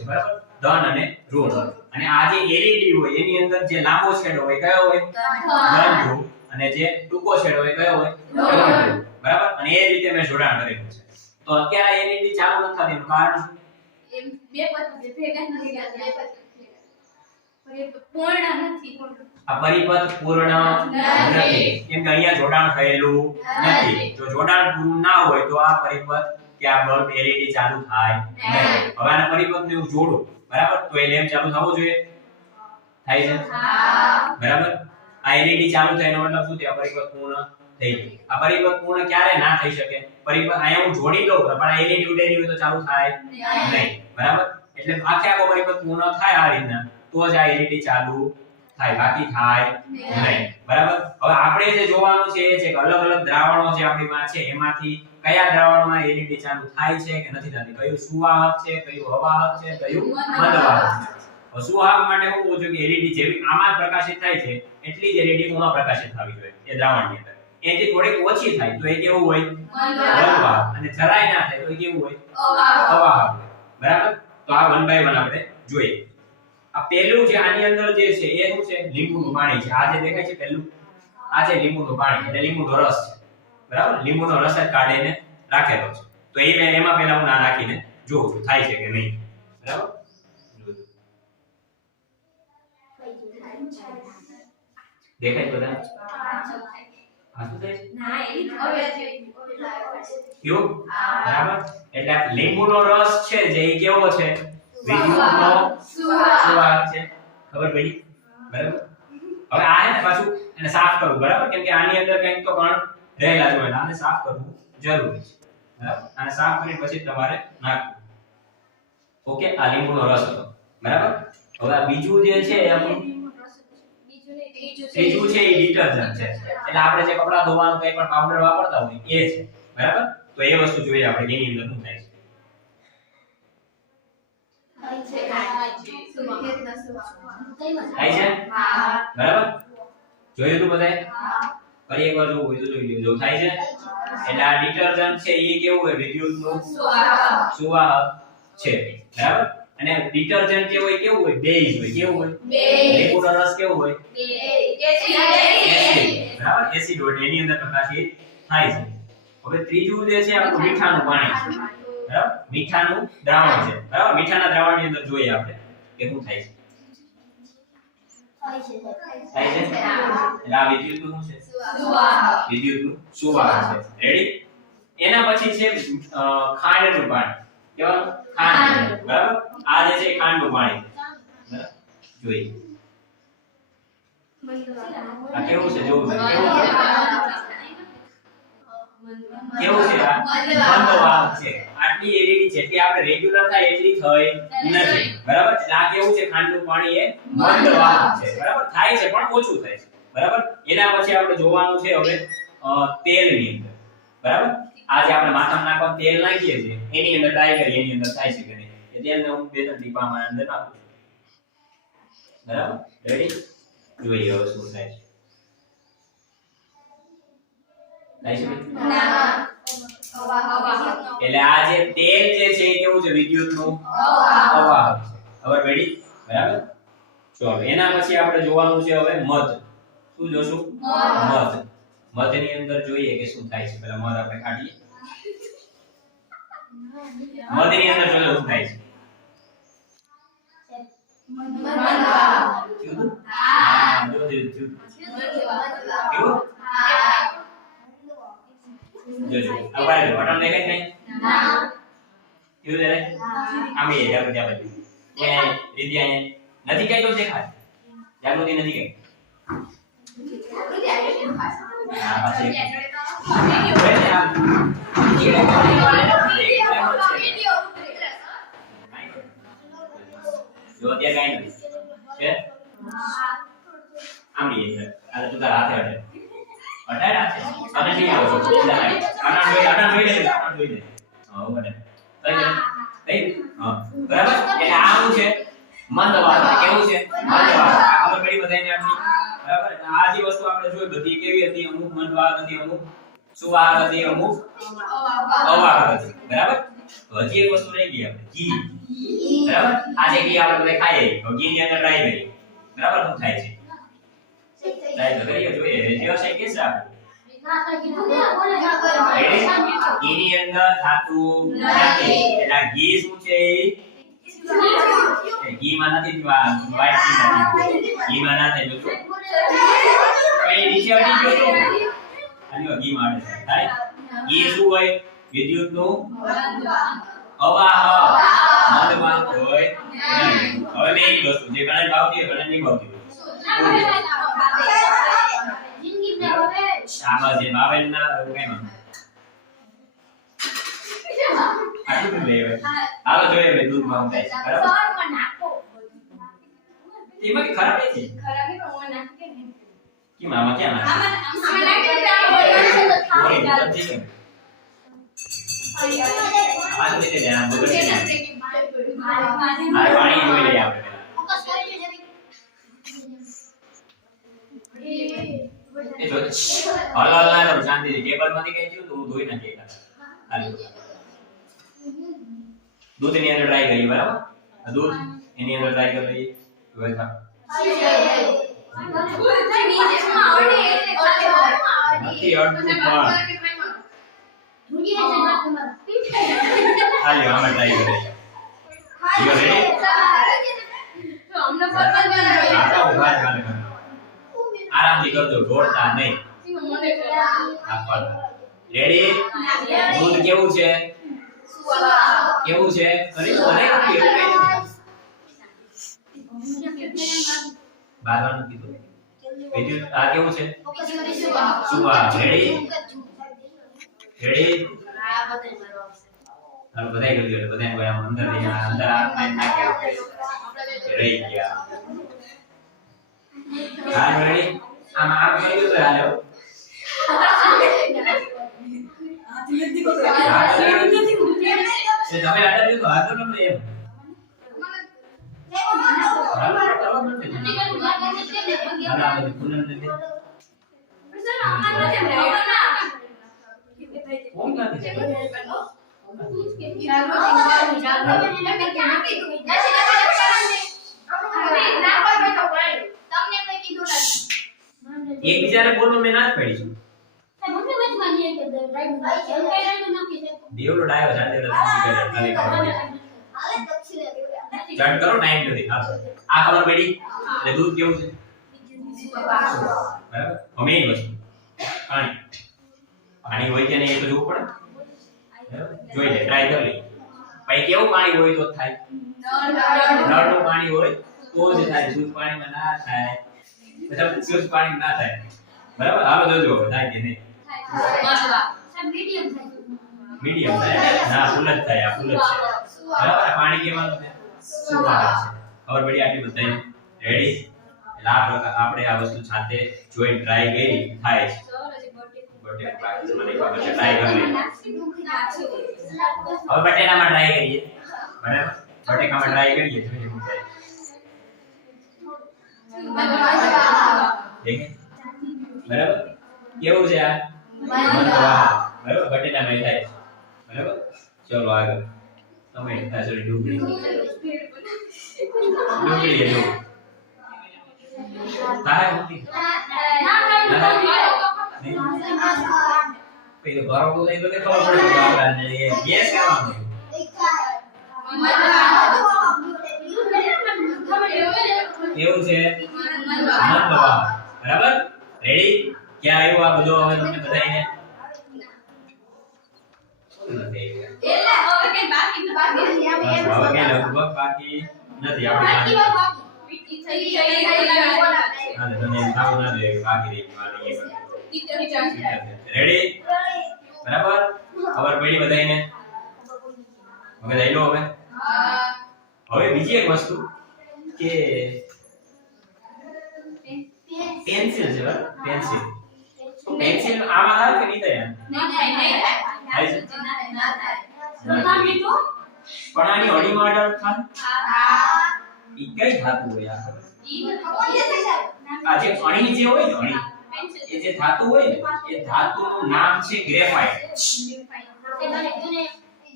છે બરાબર ધન અને ઋણ અને આ જે LED હોય એની અંદર જે લાંબો છેડો હોય કયો હોય ધન ધ્રુવ અને જે ટૂંકો છેડો હોય કયો હોય ઋણ ધ્રુવ બરાબર અને એ રીતે મેં જોડાણ કરેલું છે તો અત્યારે LED ચાલુ નથી થતી એનું કારણ શું એમ બે પદ ભેગા નથી થતા પૂર્ણ નથી આ પરિપથ પૂર્ણ નથી કેમ કે અહીંયા જોડાણ થયેલું નથી જો જોડાણ પૂરું ના હોય તો આ પરિપથ કે આ બલ્બ LED ચાલુ થાય નહીં હવે આના પરિપથને હું જોડું બરાબર તો એ લેમ્પ ચાલુ થવો જોઈએ થાય છે બરાબર આ LED ચાલુ થાય એનો મતલબ શું થયો પરિપથ પૂર્ણ થઈ ગયું આ પરિપથ પૂર્ણ ક્યારે ના થઈ શકે પરિપથ અહીંયા હું જોડી દઉં પણ આ LED ઉડેલી હોય તો ચાલુ થાય નહીં બરાબર એટલે આખો પરિપથ પૂર્ણ થાય આ રીતના તો જ આ LED ચાલુ થાય બાકી થાય નહીં બરાબર હવે આપણે જે જોવાનું છે એ છે કે અલગ અલગ દ્રાવણો જે આપણી પાસે છે એમાંથી કયા દ્રાવણમાં LED ચાલુ થાય છે કે નથી થતી કયું સુવાહક છે કયું અવાહક છે કયું મંદવાહક છે હવે સુવાહક માટે હું કહું છું કે LED જેવી આમાં પ્રકાશિત થાય છે એટલી જ LED ઓમાં પ્રકાશિત થવી જોઈએ એ દ્રાવણની અંદર એથી થોડીક ઓછી થાય તો એ કેવું હોય મંદવાહક અને જરાય ના થાય તો એ કેવું હોય અવાહક બરાબર તો આ 1 by 1 આપણે જોઈએ આ પહેલું જે આની અંદર જે છે એ શું છે લીંબુનું પાણી છે આ જે દેખાય છે પહેલું આ છે લીંબુનું પાણી એટલે લીંબુનો રસ છે બરાબર લીંબુનો રસ જ કાઢીને રાખેલો છે તો એ મેં એમાં પહેલા હું ના નાખીને જોઉં છું થાય છે કે નહીં બરાબર દેખાય છે બધા આ શું થાય છે ના એ હવે છે કયો બરાબર એટલે આ લીંબુનો રસ છે જે એ કેવો છે વિદ્યુતનો સુવાહક છે ખબર પડી બરાબર હવે આ ને પાછું એને સાફ કરવું બરાબર કેમ કે આની અંદર કંઈક તો કણ રહેલા છે આને સાફ કરવું જરૂરી છે બરાબર આને સાફ કરી પછી તમારે નાખવું ઓકે આ લીંબુનો રસ હતો બરાબર હવે આ બીજું જે છે એ આપણું ત્રીજું છે એ ડિટર્જન્ટ છે એટલે આપણે જે કપડાં ધોવાનું કંઈ પણ પાવડર વાપરતા હોય એ છે બરાબર તો એ વસ્તુ જોઈએ આપણે એની અંદર શું થાય છે થાય છે બરાબર જોયું તું બધાય ફરી એકવાર જોવું હોય તો જોઈ લેજો થાય છે એટલે આ ડિટર્જન્ટ છે એ કેવું હોય વિદ્યુતનું સુવાહક છે બરાબર અને ડિટર્જન્ટ જે હોય કેવું હોય બેઝ હોય કેવું હોય લીંબુનો રસ કેવું હોય એસિડ બરાબર એસિડ હોય એની અંદર પ્રકાશિત થાય છે હવે ત્રીજું જે છે આપણું મીઠાનું પાણી છે બરાબર મીઠાનું દ્રાવણ છે બરાબર મીઠાના દ્રાવણની અંદર જોઈએ આપણે કે શું થાય છે થાય છે એટલે આ વિદ્યુતનું શું છે વિદ્યુતનું સુવાહક છે રેડી એના પછી છે ખાંડનું પાણી કેવું ખાંડ બરાબર આ જે છે ખાંડનું પાણી બરાબર જોઈએ આ કેવું છે જોવું કેવું છે આ મંદવાહક છે આટલી LED જેટલી આપણે રેગ્યુલર થાય એટલી થઈ નથી બરાબર આ કેવું છે ખાંડનું પાણી એ મંદવાહક છે બરાબર થાય છે પણ ઓછું થાય છે બરાબર એના પછી આપણે જોવાનું છે હવે તેલની અંદર બરાબર આ જે આપણે માથામાં નાખવાનું તેલ નાખીએ છીએ એની અંદર ટ્રાય કરીએ એની અંદર થાય છે કે નહીં એ તેલને હું બે ત્રણ ટીપામાં અંદર નાખું છું બરાબર રેડી જોઈએ હવે શું થાય છે એટલે આ જે તેલ જે છે એ કેવું છે વિદ્યુતનું અવાહક છે ખબર પડી બરાબર ચલો એના પછી આપણે જોવાનું છે હવે મધ શું જોશું મધ મધની અંદર જોઈએ કે શું થાય છે પહેલા મધ આપણે કાઢીએ મધની અંદર જોઈએ શું થાય છે જોજો અવાજ બટન દેખાય છે ના કેવું દેખાય આમ એ જાગૃતિ આ બાજુ એ રીતિ અહીંયા નથી કઈ તો દેખાય જાગૃતિ નથી કઈ હા પાછી જો અત્યારે કઈ નથી છે આમ એ આ તો તારા હાથે હટે અટાડા છે અને નહીં આવો આના જોઈ લે હા બરાબર થઈ હા બરાબર એટલે આ શું છે મંદવાહક કેવું છે મંદવાહક આ ખબર પડી બધાને આપની બરાબર આ જે વસ્તુ આપણે જોઈ બધી કેવી હતી અમુક મંદવાહક હતી અમુક સુવાહક હતી અમુક અવાહક હતી બરાબર તો હજી એક વસ્તુ રહી ગઈ આપણે ઘી બરાબર આજે ઘી આપણે બધા ખાઈએ તો ઘી ની અંદર ટ્રાય કરીએ બરાબર શું થાય છે ટ્રાય તો કરીએ જોઈએ રેડિયો છે કે છે ઘી ની અંદર થાતું નથી એટલે ઘી શું છે ઘી માં નથી વાઇટ ઘી માં ના થાય જો એ નીચે અડી ગયો તો આનો ઘી માં અડે થાય ઘી શું હોય વિદ્યુત નું અવાહક મધવાહક હોય નહીં હવે મેં એક વસ્તુ જે ગણન ભાવતી હોય ગણન નહીં ભાવતી શાબાશ જે બાવેલ ના કઈ માં આટલું લેવે હાલો જોઈએ હવે દૂધ માં થાય છે બરાબર એમાં કે ખરાબ નથી કેમ આમાં ક્યાં નાખે આ રીતે ધ્યાન બગડે છે આ પાણી જોઈ લઈએ આપણે એ જો હલ હલ ના કરું શાંતિથી ટેબલ માંથી કઈ થયું તો હું ધોઈ નાખી હાલ દૂધ ની અંદર ટ્રાય કરીએ બરાબર દૂધ એની અંદર ટ્રાય કરી લઈએ જોઈ થા નથી અડધું પણ હાલ્યો આમાં ટ્રાય કરીએ યુ રેડી તો અમને પર્પલ બનાવો આરામથી કરજો ઢોળતા નહીં રેડી દૂધ કેવું છે કેવું છે કરી તો નહીં બારવાનું કીધું વિદ્યુત આ કેવું છે સુવા રેડી રેડી હાલો બધાય કરી દો બધાય કોઈ આમ અંદર લઈ અંદર આ લાઈન નાખી રહી ગયા હા રેડી આમ આમ કરી દો હાલો તમે આડા દો હાથ તો તમને એમ હાલો કરવા માટે હાલો આ બધું પુનર દે કોણ કાઢે છે એકબીજાને બોલવા મેં ના જ પડી છું દેવલો ડાયો જાણે ચટ કરો ટાઈમ નથી આ ખબર પડી એટલે દૂધ કેવું છે બરાબર હવે એ વસ્તુ પાણી પાણી હોય કે નહીં એ તો જોવું પડે જોઈ લે ટ્રાય કરી લે પછી કેવું પાણી હોય તો થાય નળનું પાણી હોય તો જ થાય દૂધ પાણીમાં ના થાય બધા શુદ્ધ પાણી ના થાય બરાબર હાલો જોજો થાય કે નહીં મીડિયમ થાય ના ફૂલ જ થાય આ ફૂલ જ છે બરાબર પાણી કેવાનું છે સુવાળ છે ખબર પડી આટલી બધાય રેડી એટલે આપણે આ વસ્તુ સાથે જોઈ ટ્રાય કરી થાય છે બટે પ્રેક્ટિસ મને ખબર છે ટ્રાય કરી હવે બટેકામાં ટ્રાય કરીએ બરાબર બટેકામાં ટ્રાય કરીએ જોઈએ શું થાય દેખે બરાબર કેવું છે આ મનવાહ બરાબર બટેટામાં થાય છે બરાબર ચલો આગળ તમે તાસરી ડુંગળી લો તારા હોતી પેલો બરાબર લઈ તો ખબર પડે કે આપણને એ ગેસ કરવાનો કેવું છે મનવાહ બરાબર રેડી ક્યાં આવ્યું આ બધું હવે તમને બધાઈને લગભગ બાકી નથી રેડી બરાબર ખબર પડી બધાઈને હવે લઈ લો હવે બીજી એક વસ્તુ કે પેન્સિલ છે બરાબર પેન્સિલ પેન્સિલ આમાં આવે કે નહીં થાય પણ આની અડીમાં અડાડ થાય ઈ કઈ થાતું હોય આ જે અણી જે હોય ને અણી એ જે ધાતુ હોય ને એ ધાતુનું નામ છે ગ્રેફાઇટ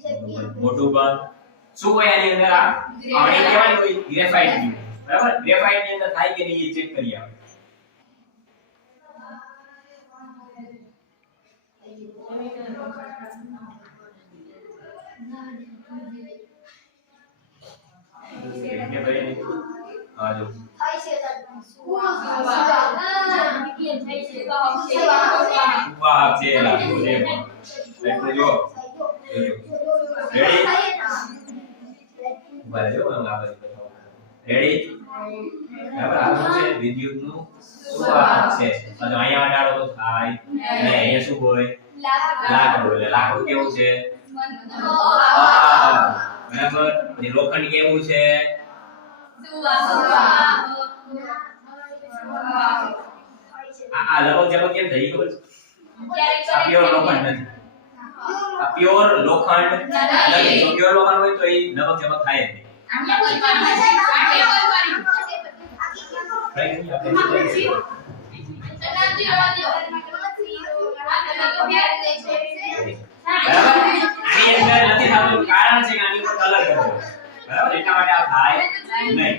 મોટું બળ શું હોય આની અંદર આ પાણી કહેવાની હોય ગ્રેફાઇટ ની બરાબર ગ્રેફાઇટ ની અંદર થાય કે નહીં એ ચેક કરી આપણે કે ભાઈ આ જો વાહ છે લાગુ છે એટલે જો રેડી બરાબર જો આમ આગળ રેડી બરાબર આ શું છે વિદ્યુતનું સુવાહક છે અને અહીંયા અડાડો તો થાય અને અહીંયા શું હોય લાકડું એટલે લાકડું કેવું છે બરાબર અને લોખંડ કેવું છે આ લગભગ જવાબ કેમ થઈ ખબર છે આ પ્યોર લોખંડ નથી આ પ્યોર લોખંડ નથી જો પ્યોર લોખંડ હોય તો એ લગભગ જવાબ થાય જ નહીં આની અંદર નથી થતું કારણ છે કે આની ઉપર કલર કર્યો બરાબર એટલા માટે આ થાય નહીં